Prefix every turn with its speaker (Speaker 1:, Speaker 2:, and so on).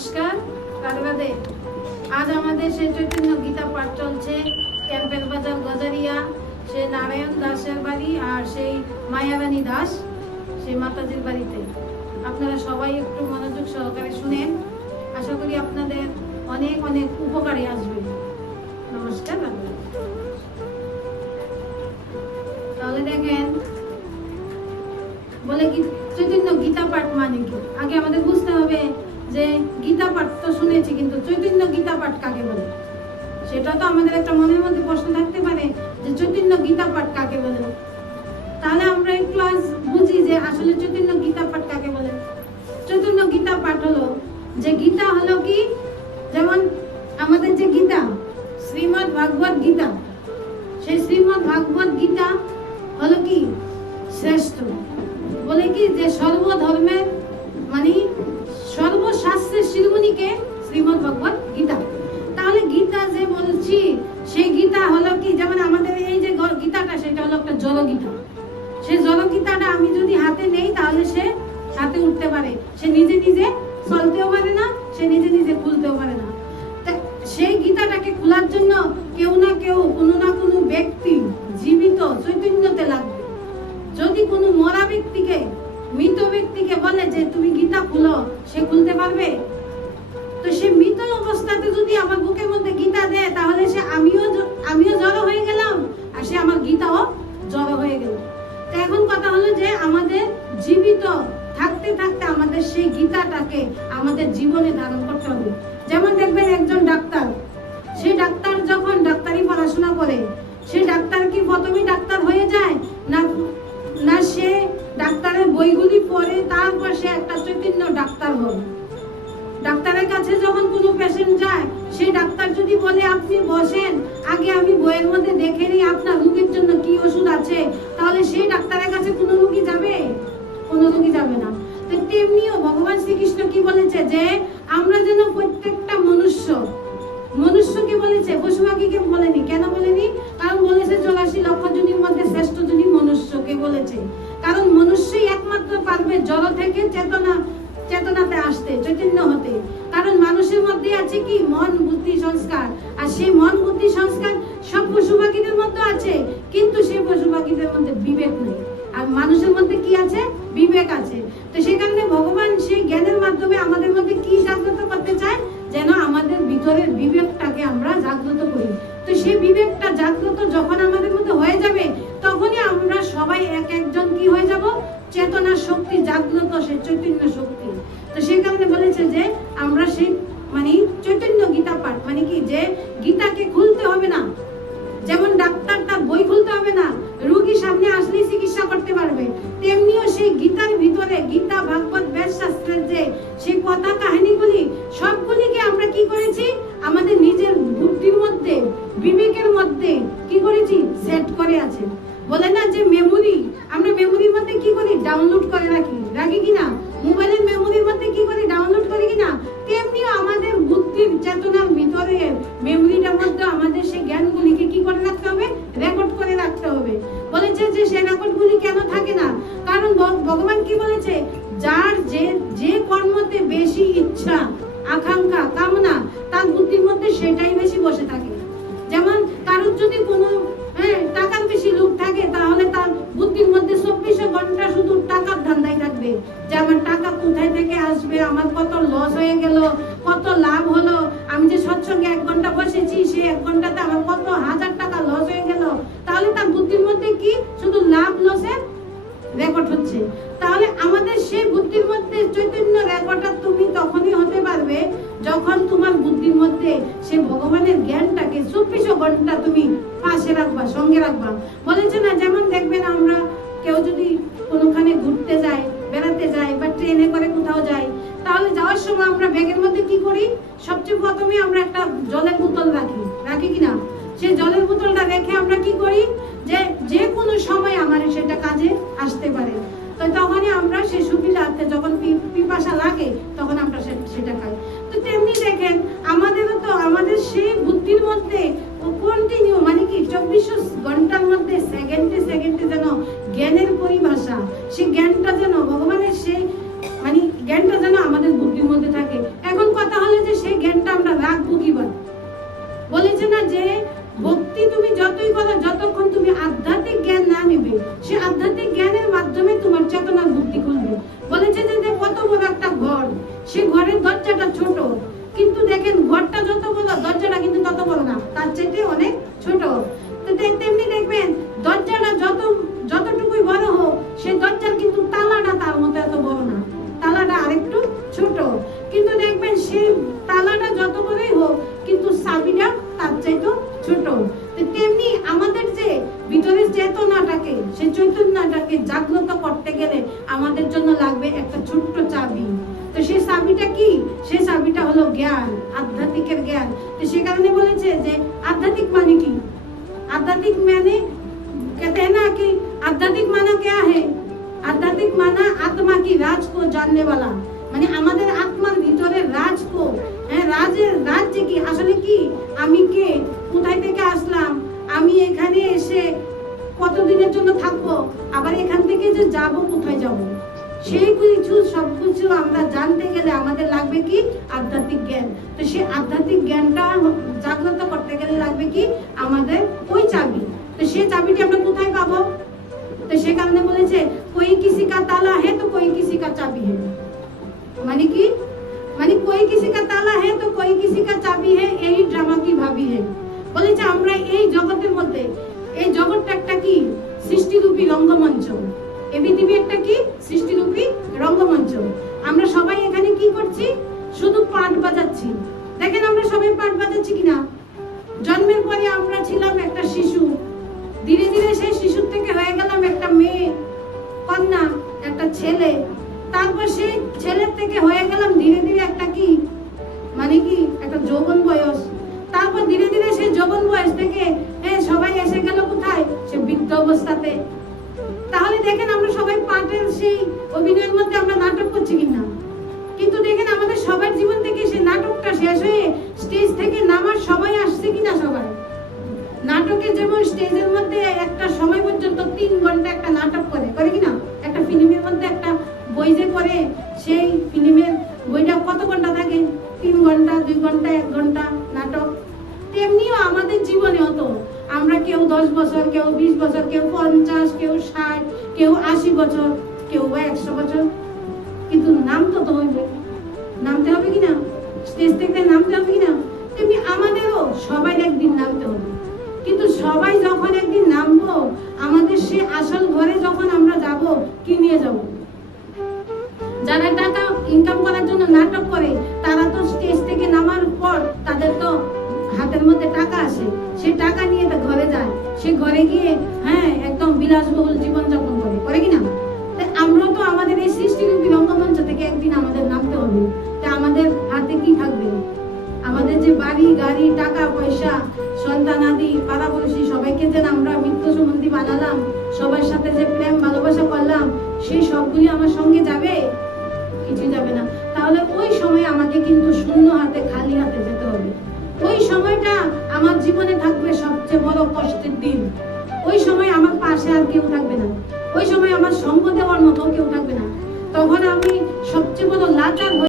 Speaker 1: নমস্কার রাধে আজ আমাদের সে চৈতন্য গীতা পাঠ চলছে, ক্যাম্পেল বাজার গজারিয়া সে নারায়ণ দাসের বাড়ি আর সেই মায়ারানী দাস, সেই মাতাজির বাড়িতে। আপনারা সবাই একটু মনোযোগ সহকারে শুনেন। আশা করি আপনাদের অনেক অনেক উপকারে আসবে। নমস্কার। তাহলে দেখেন, বলে কি, চৈতন্য গীতা পাঠ মানে কি? আগে আমাদের বুঝতে হবে যে গীতা পাঠ তো শুনেছি, কিন্তু চৈতন্য গীতা পাঠ কাকে বলে? সেটা তো আমাদের একটা মনের মধ্যে প্রশ্ন থাকতে পারে যে চৈতন্য গীতা পাঠ কাকে বলে? তাহলে আমরা একটু আজ বুঝি যে আসলে চৈতন্য গীতা পাঠ কাকে বলে? চৈতন্য গীতা পাঠ হলো যে গীতা হলো কি? যেমন আমাদের যে গীতা, শ্রীমদ্ ভাগবত গীতা, সেই শ্রীমদ্ ভাগবত গীতা হলো কি? শ্রেষ্ঠ। বলে কি যে সর্বধর্মের হলো কি, যেমন আমাদের এই যে গীতাটা, সেটা হলো একটা জলগীতা। সেই জলগীতাটা আমি যদি হাতে নেই, তাহলে সে হাতে উঠতে পারে। সে নিজে নিজে চলতেও পারে না, সে নিজে নিজে খুলতেও পারে না। সেই গীতাটাকে খোলার জন্য কেউ না কেউ কোনো না কোনো ব্যক্তি যে আমাদের জীবিত থাকতে থাকতে আমাদের সেই গীতাটাকে আমাদের জীবনে ধারণ করতে হবে। যেমন দেখবেন একজন ডাক্তার সেই ডাক্তার যখন ডাক্তারি পড়াশোনা করে, সে ডাক্তার কি প্রথমেই ডাক্তার হয়ে যায়? না না সে ডাক্তারের বইগুলি পড়ে, তারপর সে একটা চৈতন্য ডাক্তার হবে। ডাক্তারের কাছে যখন কোনো পেশেন্ট যায় সেই ডাক্তার যদি বলে, আপনি বসেন, আগে আমি বইয়ের মধ্যে দেখে নিই আপনার রোগীর জন্য কি ওষুধ আছে? তাহলে সেই ডাক্তারের কাছে কোনো রোগী যাবে? কোনো রোগী যাবে না। তো তেমনিও ভগবান শ্রীকৃষ্ণ কি বলেছে যে, আমরা যেন প্রত্যেকটা মনুষ্য, মনুষ্যকে বলেছে পশু পাখিকে বলেনি। কেন বলেনি? কারণ বলেছে চৌরাশি লক্ষ জনের মধ্যে শ্রেষ্ঠ জনই মনুষ্যকে বলেছে। কারণ মনুষ্যই একমাত্র পারবে জড় থেকে চেতনা, চেতনাতে আসতে, চৈতন্য হতে। কারণ মানুষের মধ্যে আছে কি? মন, বুদ্ধি, সংস্কার। আর সেই মন, বুদ্ধি, সংস্কার সব পশু পাখিদের মধ্যে আছে। কিন্তু সেই পশু পাখিদের মধ্যে বিবেক নেই। আর মানুষের মধ্যে কি আছে? বিবেক আছে। তো কারণে ভগবান সেই জ্ঞানের মাধ্যমে আমাদের মধ্যে কি জাগ্রত করতে চায়? যেন আমাদের ভিতরের বিবেকটাকে আমরা জাগ্রত করি। তো সেই বিবেকটা জাগ্রত যখন আমাদের মধ্যে হয়ে যাবে, তখনই আমরা সবাই এক একজন কি হয়ে যাব? চেতনার শক্তি, জাগ্রত সে চৈতন্য শক্তি। তো সেই কারণে বলেছে যে আমরা সেই মানে চৈতন্য গীতা পাঠ মানে কি যে যদি কোনো হ্যাঁ টাকার বেশি লোক থাকে, তাহলে তার বুদ্ধির মধ্যে চব্বিশে ঘণ্টা শুধু টাকার ধান্দাই থাকবে। যে আমার টাকা কোথায় থেকে আসবে, আমার কত লস হয়ে গেল, কত লাভ হলো, আমি যে সৎসঙ্গে এক ঘণ্টা বসেছি সেই এক ঘন্টাতে আমার কত হাজার টাকা বলেছে না, যেমন দেখবেন আমরা কেউ যদি কোনোখানে ঘুরতে যায় বেড়াতে যায় বা ট্রেনে করে কোথাও যাই, তাহলে যাওয়ার সময় আমরা ব্যাগের মধ্যে কি করি? সবচেয়ে প্রথমে আমরা একটা জলের বোতল রাখি। রাখি কিনা সেই জলের বোতলটা রেখে আমরা কি করি? যে যে কোনো সময় আমার সেটা কাজে আসতে পারে। তো তখনই আমরা সেই সুবিধার্থে যখন চাবিটা কি সেই চাবিটা হলো জ্ঞান আধ্যাত্মিকের জ্ঞান তো সে কারণে বলেছে যে আধ্যাত্মিক মানে কি आध्यात्मिक मैंने कहते हैं ना कि आध्यात्मिक माना क्या है आध्यात्मिक माना आत्मा की राज को जानने वाला মানে আমাদের আত্মার ভিতরে রাজ কো হ্যাঁ রাজের রাজ্য কি আসলে কি আমি কে কোথায় থেকে আসলাম আমি এখানে এসে কতদিনের জন্য থাকবো আবার এখান থেকে যে যাব কোথায় যাব সেই কিছু সব আমরা জানতে গেলে আমাদের লাগবে কি? আধ্যাত্মিক জ্ঞান। তো সেই আধ্যাত্মিক জ্ঞানটা জাগ্রত করতে গেলে লাগবে কি? আমাদের ওই চাবি। তো সেই চাবিটি আমরা কোথায় পাবো? তো সে কারণে বলেছে, কই কিসি কা তালা হে তো কই কিসি কা চাবি হে মানে কি? মানে কই কিসি কা তালা হে তো কই কিসি কা চাবি হে এই ড্রামা কি ভাবি হে বলেছে, আমরা এই জগতের মধ্যে, এই জগৎটা একটা কি? সৃষ্টিরূপী রঙ্গমঞ্চ। এই পৃথিবী একটা কি? সৃষ্টি রঙ্গমঞ্চ আমরা সবাই এখানে কি করছি? শুধু পাট বাজাচ্ছি। দেখেন আমরা সবাই পাট বাজাচ্ছি কিনা? জন্মের পরে আমরা ছিলাম একটা শিশু। ধীরে ধীরে সেই শিশুর থেকে হয়ে গেলাম একটা মেয়ে, কন্যা, একটা ছেলে। তারপর সেই ছেলের থেকে হয়ে গেলাম ধীরে ধীরে একটা কি? মানে কি? একটা যৌবন বয়স। তারপর ধীরে ধীরে সেই যৌবন বয়স থেকে সবাই এসে গেল কোথায়? সে বৃদ্ধ অবস্থাতে। তাহলে দেখেন আমরা সবাই পাটের সেই অভিনয়ের মধ্যে আমরা নাটক করছি কিনা। কিন্তু দেখেন আমাদের সবার জীবন থেকে সেই নাটকটা শেষ হয়ে স্টেজ থেকে নামার সময় আসছে কিনা সবার। নাটকে যেমন স্টেজের মধ্যে একটা সময় পর্যন্ত তিন ঘণ্টা একটা নাটক করে করে কিনা? একটা ফিল্মের মধ্যে একটা বই যে করে সেই ফিল্মের বইটা কত ঘণ্টা থাকে? তিন ঘণ্টা, দুই ঘণ্টা, এক ঘণ্টা নাটক। তেমনিও আমাদের জীবনে হতো আমরা কেউ দশ বছর, কেউ বিশ বছর, কেউ পঞ্চাশ, কেউ ষাট কেউ আশি বছর, কেউ বা একশো বছর। কিন্তু নাম তো হইবে নামতে হবে কিনা স্টেজ থেকে নামতে হবে কিনা তেমনি আমাদেরও সবাই একদিন নামতে হবে। কিন্তু সবাই যখন একদিন নামবো, আমাদের সে আসল ঘরে যখন আমরা যাব, কি নিয়ে যাব? যারা টাকা ইনকাম করার জন্য নাটক করে, তারা তো স্টেজ থেকে নামার পর তাদের তো হাতের মধ্যে টাকা আসে। সে টাকা নিয়ে ঘরে যায়। সে ঘরে গিয়ে হ্যাঁ একদম বিলাসবহুল জীবনযাপন করে কিনা? তা আমরাও তো আমাদের এই সৃষ্টিরূপী রঙ্গমঞ্চ থেকে একদিন আমাদের নামতে হবে। তা আমাদের হাতে কি থাকবে? আমাদের যে বাড়ি, গাড়ি, টাকা, পয়সা, সন্তান আদি পাড়াপড়শি সবাইকে যে আমরা মৃত্যু সম্বন্ধী বানালাম, সবার সাথে যে প্রেম, ভালোবাসা করলাম, সেই সবগুলি আমার সঙ্গে যাবে? কিছু যাবে না। তাহলে ওই সময় আমাকে কিন্তু শূন্য হাতে, খালি হাতে যেতে হবে। ওই সময়টা আমার জীবনে থাকবে সবচেয়ে বড় কষ্টের দিন। ওই সময় আমার পাশে আর কেউ থাকবে না। ওই সময় আমার সঙ্গ দেওয়ার মতো কেউ থাকবে না। তখন আমি সবচেয়ে বড় লাচার